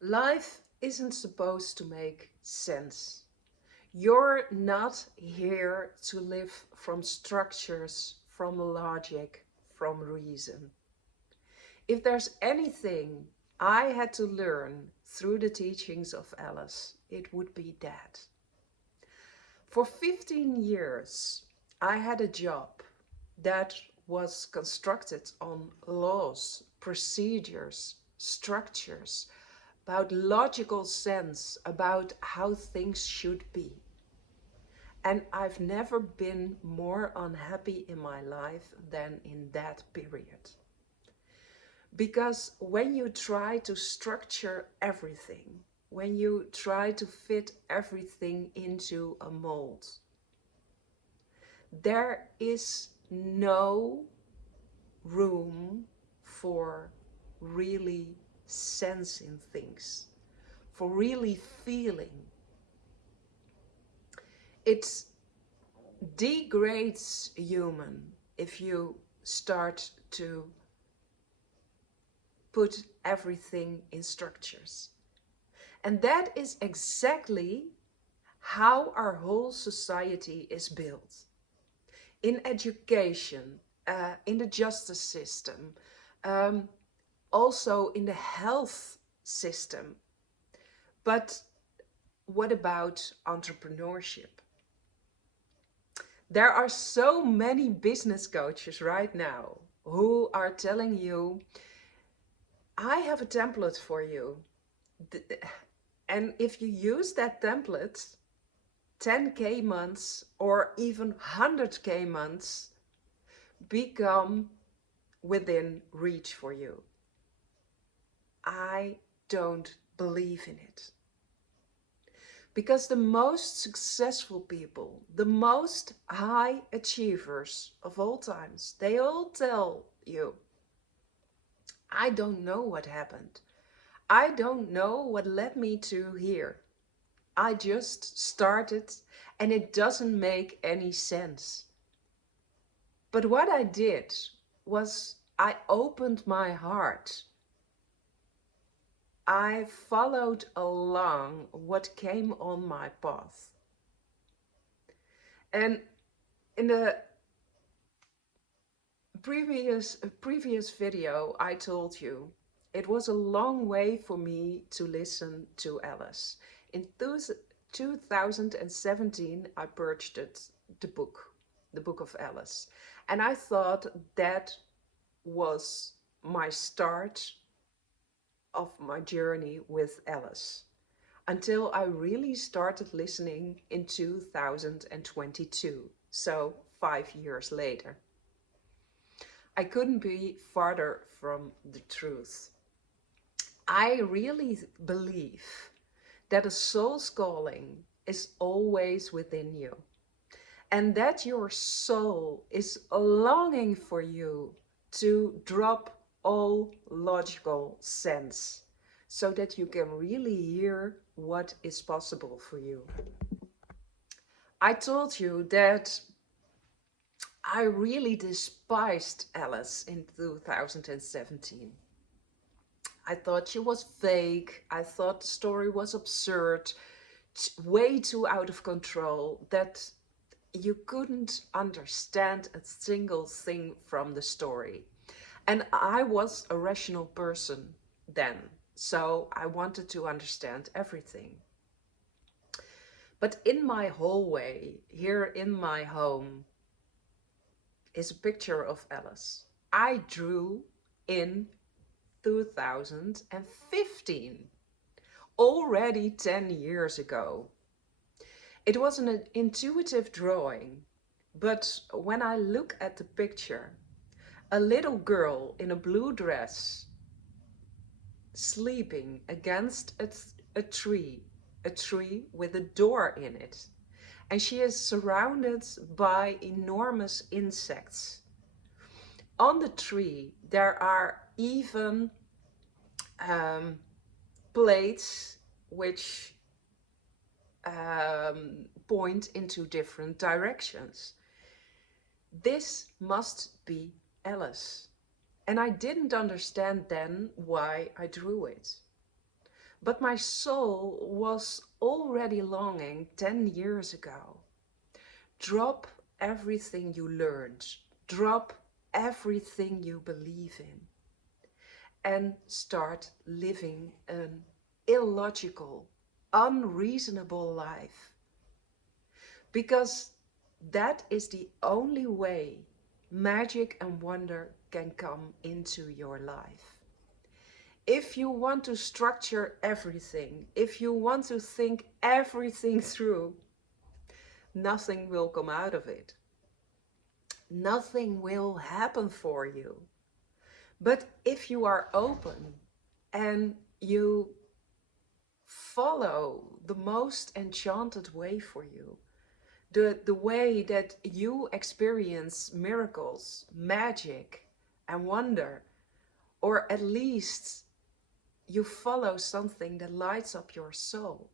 Life isn't supposed to make sense. You're not here to live from structures, from logic, from reason. If there's anything I had to learn through the teachings of Alice, it would be that. For 15 years, I had a job that was constructed on laws, procedures, structures, about logical sense, about how things should be. And I've never been more unhappy in my life than in that period. Because when you try to structure everything, when you try to fit everything into a mold, there is no room for really sensing things, for really feeling. It degrades human if you start to put everything in structures. And that is exactly how our whole society is built. In education, in the justice system, um, also in the health system. But what about entrepreneurship? There are so many business coaches right now who are telling you, I have a template for you. And if you use that template, 10K months or even 100K months become within reach for you. I don't believe in it. Because the most successful people, the most high achievers of all times, they all tell you, I don't know what happened. I don't know what led me to here. I just started and it doesn't make any sense. But what I did was I opened my heart. I followed along what came on my path. And in the previous video, I told you it was a long way for me to listen to Alice. In 2017, I purchased the book of Alice. And I thought that was my start of my journey with Alice, until I really started listening in 2022, so 5 years later. I couldn't be farther from the truth. I really believe that a soul's calling is always within you, and that your soul is longing for you to drop all logical sense so that you can really hear what is possible for you. I told you that I really despised Alice in 2017. I thought she was fake. I thought the story was absurd, way too out of control, that you couldn't understand a single thing from the story. And I was a rational person then, so I wanted to understand everything. But in my hallway, here in my home, is a picture of Alice I drew in 2015, already 10 years ago. It was an intuitive drawing, but when I look at the picture, a little girl in a blue dress sleeping against a tree with a door in it. And she is surrounded by enormous insects. On the tree, there are even plates which point into different directions. This must be Alice. And I didn't understand then why I drew it. But my soul was already longing 10 years ago. Drop everything you learned. Drop everything you believe in. And start living an illogical, unreasonable life. Because that is the only way magic and wonder can come into your life. If you want to structure everything, if you want to think everything through, nothing will come out of it. Nothing will happen for you. But if you are open and you follow the most enchanted way for you, the way that you experience miracles, magic, and wonder, or at least you follow something that lights up your soul,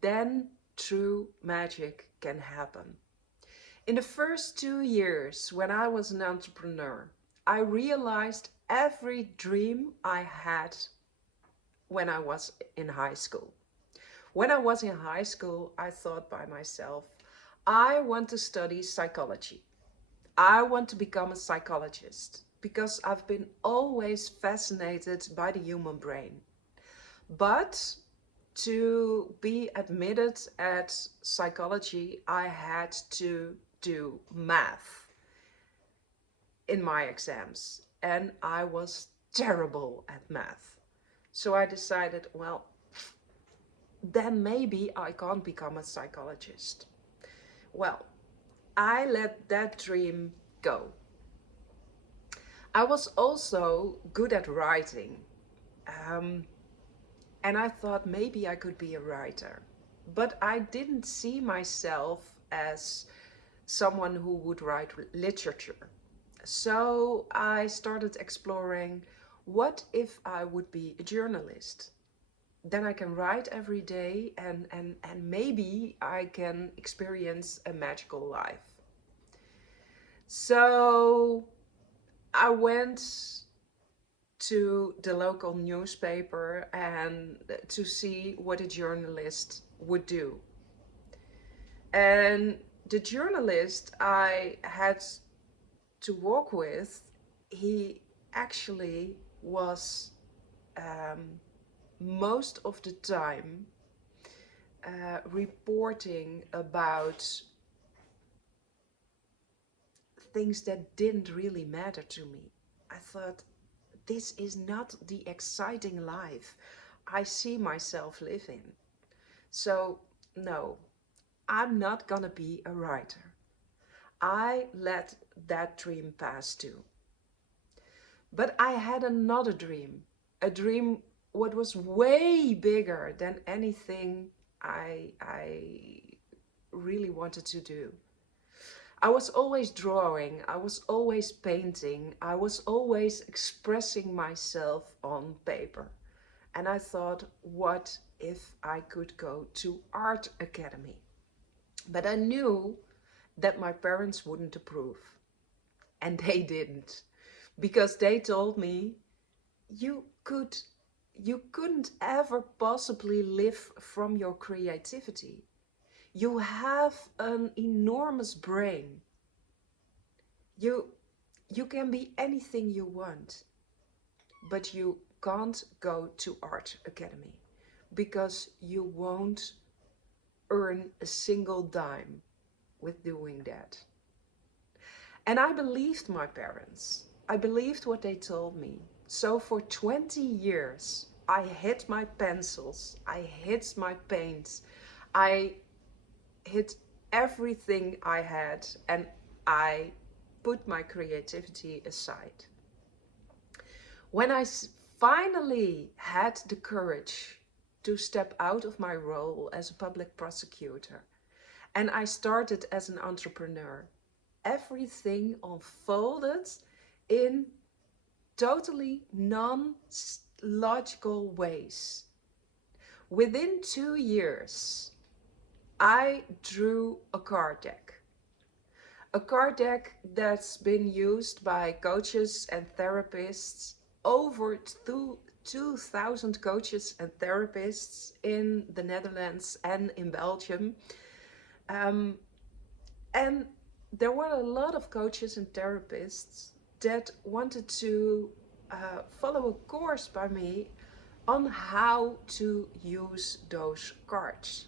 then true magic can happen. In the first 2 years when I was an entrepreneur, I realized every dream I had when I was in high school. When I was in high school, I thought by myself, I want to study psychology. I want to become a psychologist because I've been always fascinated by the human brain. But to be admitted at psychology, I had to do math in my exams, and I was terrible at math. So I decided, well, then maybe I can't become a psychologist. Well, I let that dream go. I was also good at writing. And I thought maybe I could be a writer. But I didn't see myself as someone who would write literature. So I started exploring, what if I would be a journalist? Then I can write every day and maybe I can experience a magical life. So I went to the local newspaper and to see what a journalist would do. And the journalist I had to work with, he actually was most of the time reporting about things that didn't really matter to me. I thought, this is not the exciting life I see myself living. So, no, I'm not gonna be a writer. I let that dream pass too. But I had another dream, a dream what was way bigger than anything I really wanted to do. I was always drawing, I was always painting, I was always expressing myself on paper. And I thought, what if I could go to art academy? But I knew that my parents wouldn't approve. And they didn't. Because they told me, you couldn't ever possibly live from your creativity. You have an enormous brain. You can be anything you want, but you can't go to art academy because you won't earn a single dime with doing that. And I believed my parents. I believed what they told me. So for 20 years, I hid my pencils, I hid my paints, I hid everything I had, and I put my creativity aside. When I finally had the courage to step out of my role as a public prosecutor and I started as an entrepreneur, everything unfolded in totally non-logical ways. Within 2 years, I drew a card deck. A card deck that's been used by coaches and therapists over 2,000 coaches and therapists in the Netherlands and in Belgium. Um, and there were a lot of coaches and therapists that wanted to follow a course by me on how to use those cards.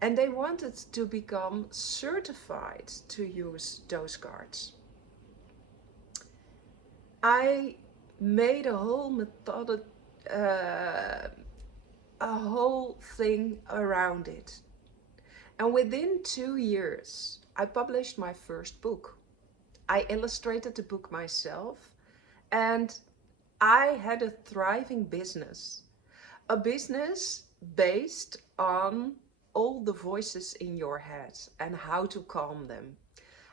And they wanted to become certified to use those cards. I made a whole method, a whole thing around it. And within 2 years, I published my first book. I illustrated the book myself, and I had a thriving business. A business based on all the voices in your head and how to calm them.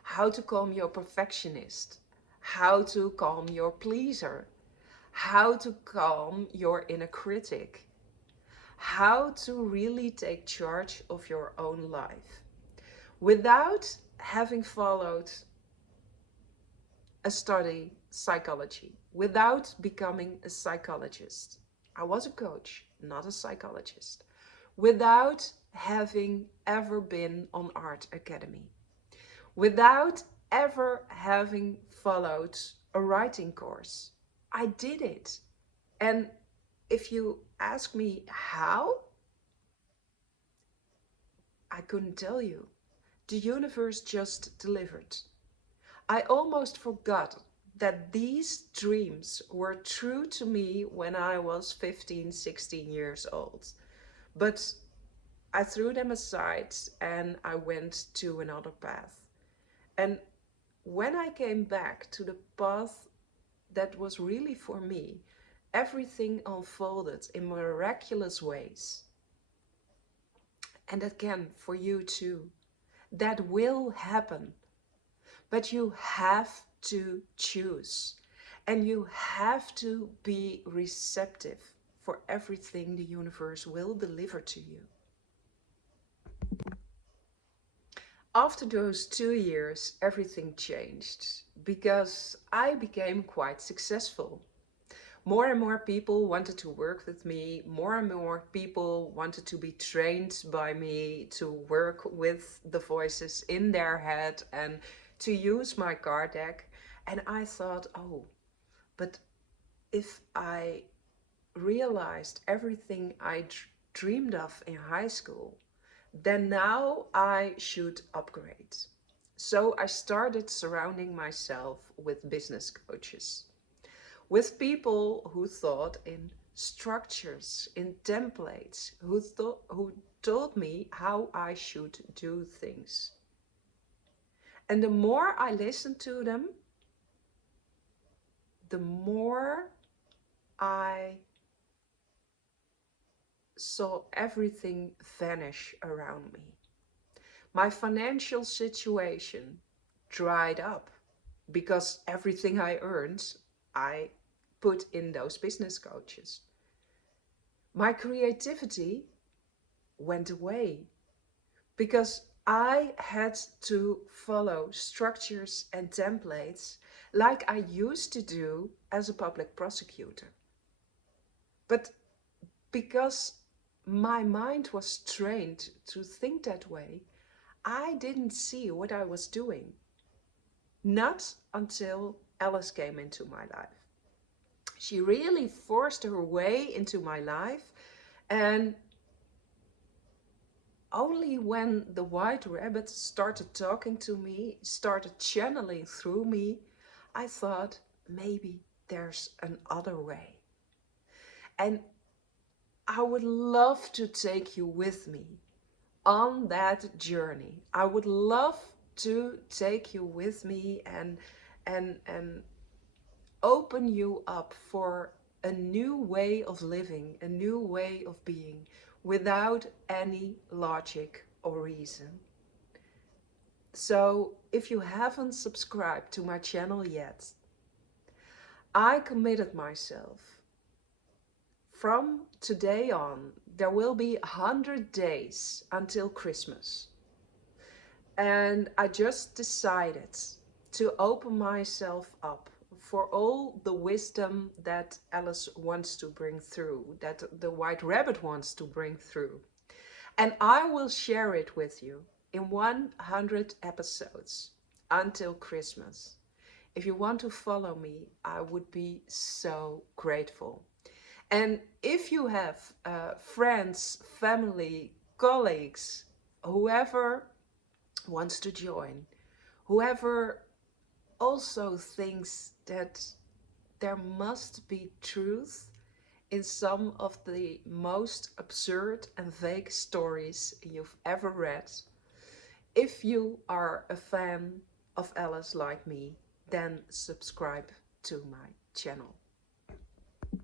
How to calm your perfectionist. How to calm your pleaser. How to calm your inner critic. How to really take charge of your own life without having followed a study psychology, without becoming a psychologist. I was a coach, not a psychologist. Without having ever been on art academy. Without ever having followed a writing course. I did it. And if you ask me how, I couldn't tell you. The universe just delivered. I almost forgot that these dreams were true to me when I was 15, 16 years old. But I threw them aside and I went to another path. And when I came back to the path that was really for me, everything unfolded in miraculous ways. And that can for you too. That will happen. But you have to choose. And you have to be receptive for everything the universe will deliver to you. After those 2 years, everything changed because I became quite successful. More and more people wanted to work with me. More and more people wanted to be trained by me to work with the voices in their head and to use my card deck. And I thought, oh, but if I realized everything I dreamed of in high school, then now I should upgrade. So I started surrounding myself with business coaches, with people who thought in structures, in templates, who told me how I should do things. And the more I listened to them, the more I saw everything vanish around me. My financial situation dried up because everything I earned, I put in those business coaches. My creativity went away because I had to follow structures and templates like I used to do as a public prosecutor. But because my mind was trained to think that way, I didn't see what I was doing. Not until Alice came into my life. She really forced her way into my life, and only when the White Rabbit started talking to me, started channeling through me, I thought maybe there's another way. And I would love to take you with me on that journey. I would love to take you with me and open you up for a new way of living, a new way of being, without any logic or reason. So if you haven't subscribed to my channel yet, I committed myself. From today on, there will be 100 days until Christmas. And I just decided to open myself up for all the wisdom that Alice wants to bring through, that the White Rabbit wants to bring through. And I will share it with you in 100 episodes until Christmas. If you want to follow me, I would be so grateful. And if you have friends, family, colleagues, whoever wants to join, whoever also thinks that there must be truth in some of the most absurd and vague stories you've ever read, if you are a fan of Alice like me, then subscribe to my channel.